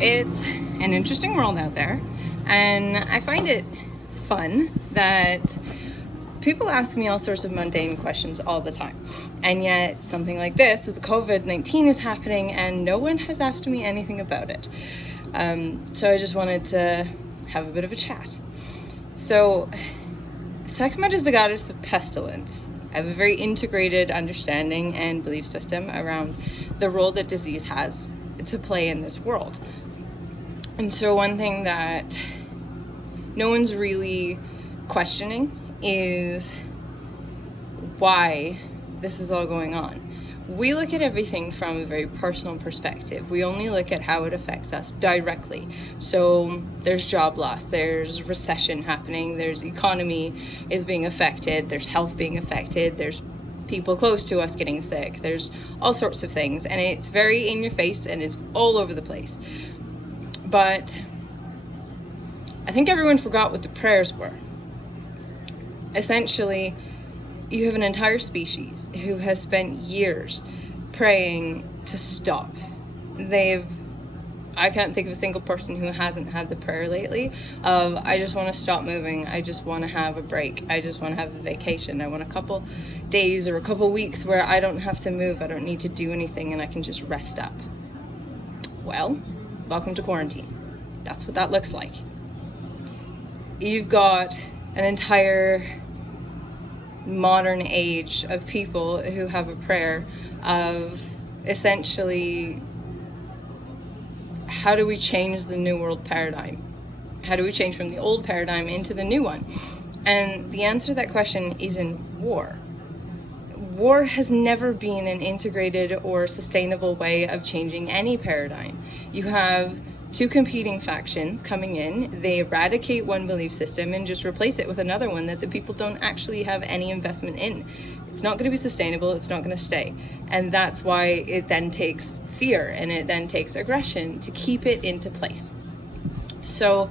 It's an interesting world out there, and I find it fun that people ask me all sorts of mundane questions all the time, and yet something like this with COVID-19 is happening and no one has asked me anything about it. So I just wanted to have a bit of a chat. So Sekhmet is the goddess of pestilence. I have a very integrated understanding and belief system around the role that disease has to play in this world. And so one thing that no one's really questioning is why this is all going on. We look at everything from a very personal perspective. We only look at how it affects us directly. So there's job loss, there's recession happening, there's economy is being affected, there's health being affected, there's people close to us getting sick, there's all sorts of things, and it's very in your face and it's all over the place. But I think everyone forgot what the prayers were. Essentially, you have an entire species who has spent years praying to stop. I can't think of a single person who hasn't had the prayer lately of, I just want to stop moving, I just want to have a break, I just want to have a vacation, I want a couple days or a couple weeks where I don't have to move, I don't need to do anything, and I can just rest up. Well, welcome to quarantine. That's what that looks like. You've got an entire modern age of people who have a prayer of essentially, how do we change the new world paradigm? How do we change from the old paradigm into the new one? And the answer to that question is in war. War has never been an integrated or sustainable way of changing any paradigm. You have two competing factions coming in, they eradicate one belief system and just replace it with another one that the people don't actually have any investment in. It's not going to be sustainable, it's not going to stay. And that's why it then takes fear and it then takes aggression to keep it into place. So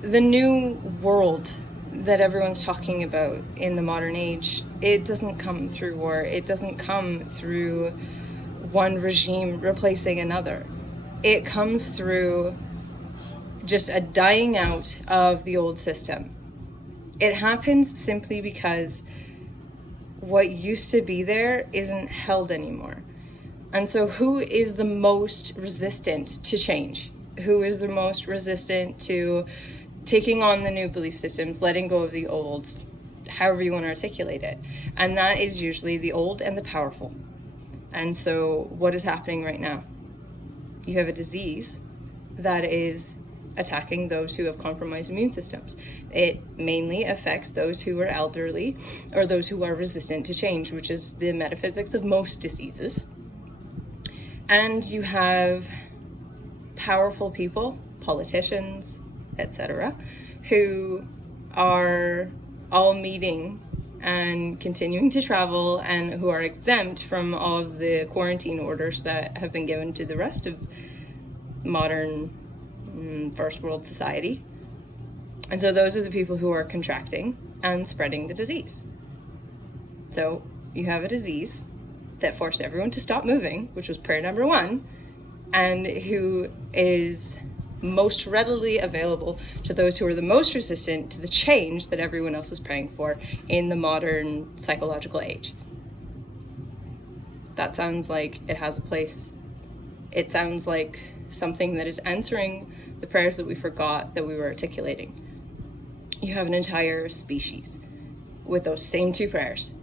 the new world that everyone's talking about in the modern age, it doesn't come through war, it doesn't come through one regime replacing another. It comes through just a dying out of the old system. It happens simply because what used to be there isn't held anymore. And so who is the most resistant to change? Who is the most resistant to taking on the new belief systems, letting go of the old, however you want to articulate it? And that is usually the old and the powerful. And so what is happening right now? You have a disease that is attacking those who have compromised immune systems. It mainly affects those who are elderly or those who are resistant to change, which is the metaphysics of most diseases. And you have powerful people, politicians, etc., who are all meeting and continuing to travel and who are exempt from all of the quarantine orders that have been given to the rest of modern first world society. And so those are the people who are contracting and spreading the disease. So you have a disease that forced everyone to stop moving, which was prayer number one, and who is most readily available to those who are the most resistant to the change that everyone else is praying for in the modern psychological age. That sounds like it has a place. It sounds like something that is answering the prayers that we forgot that we were articulating. You have an entire species with those same two prayers.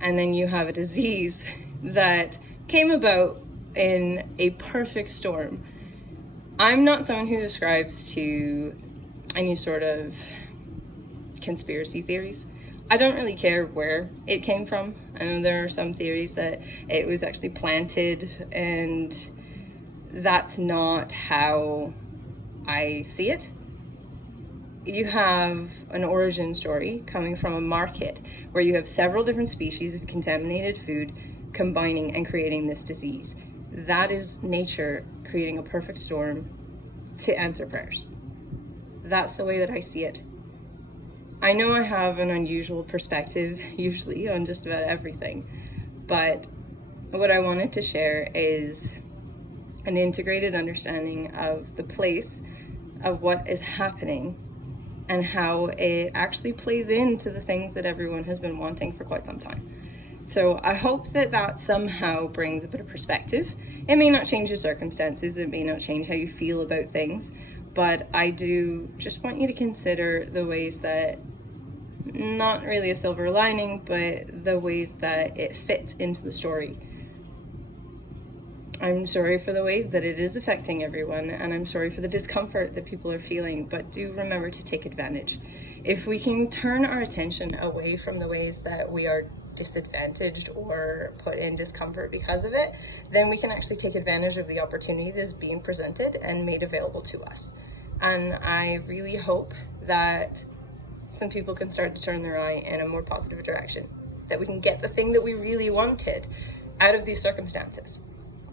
And then you have a disease that came about in a perfect storm. I'm not someone who subscribes to any sort of conspiracy theories. I don't really care where it came from. I know there are some theories that it was actually planted, and that's not how I see it. You have an origin story coming from a market where you have several different species of contaminated food combining and creating this disease. That is nature creating a perfect storm to answer prayers. That's the way that I see it. I know I have an unusual perspective usually on just about everything, but what I wanted to share is an integrated understanding of the place of what is happening and how it actually plays into the things that everyone has been wanting for quite some time. So I hope that that somehow brings a bit of perspective. It may not change your circumstances, it may not change how you feel about things, but I do just want you to consider the ways that, not really a silver lining, but the ways that it fits into the story. I'm sorry for the ways that it is affecting everyone, and I'm sorry for the discomfort that people are feeling, but do remember to take advantage. If we can turn our attention away from the ways that we are disadvantaged or put in discomfort because of it, then we can actually take advantage of the opportunity that is being presented and made available to us. And I really hope that some people can start to turn their eye in a more positive direction, that we can get the thing that we really wanted out of these circumstances.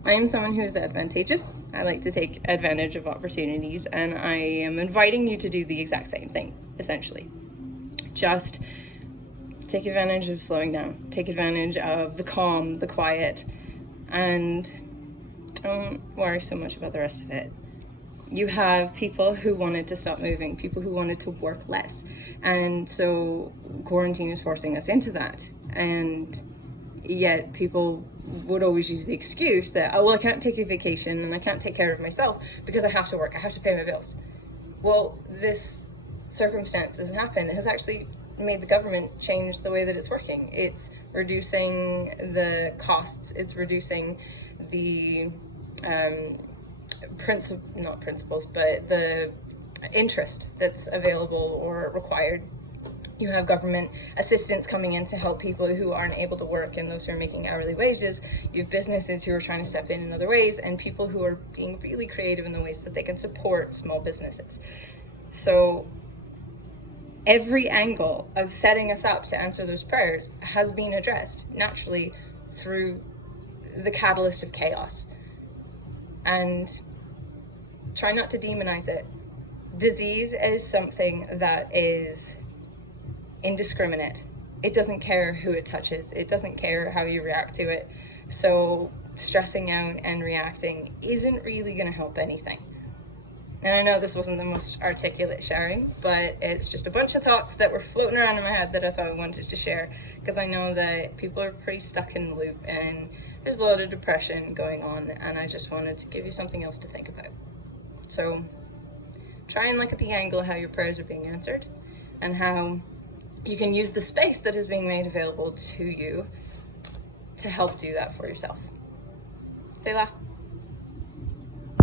I am someone who is advantageous. I like to take advantage of opportunities, and I am inviting you to do the exact same thing, essentially. Just take advantage of slowing down, take advantage of the calm, the quiet, and don't worry so much about the rest of it. You have people who wanted to stop moving, people who wanted to work less, and so quarantine is forcing us into that. And yet people would always use the excuse that, oh, well, I can't take a vacation and I can't take care of myself because I have to work, I have to pay my bills. Well, this circumstance that has happened has actually made the government change the way that it's working. It's reducing the costs, it's reducing the not principles, but the interest that's available or required. You have government assistance coming in to help people who aren't able to work and those who are making hourly wages. You have businesses who are trying to step in other ways, and people who are being really creative in the ways that they can support small businesses. So every angle of setting us up to answer those prayers has been addressed naturally through the catalyst of chaos. And try not to demonize it. Disease is something that is indiscriminate. It doesn't care who it touches. It doesn't care how you react to it. So stressing out and reacting isn't really going to help anything. And I know this wasn't the most articulate sharing, but it's just a bunch of thoughts that were floating around in my head that I thought I wanted to share, because I know that people are pretty stuck in the loop and there's a lot of depression going on, and I just wanted to give you something else to think about. So try and look at the angle of how your prayers are being answered and how you can use the space that is being made available to you to help do that for yourself. Selah.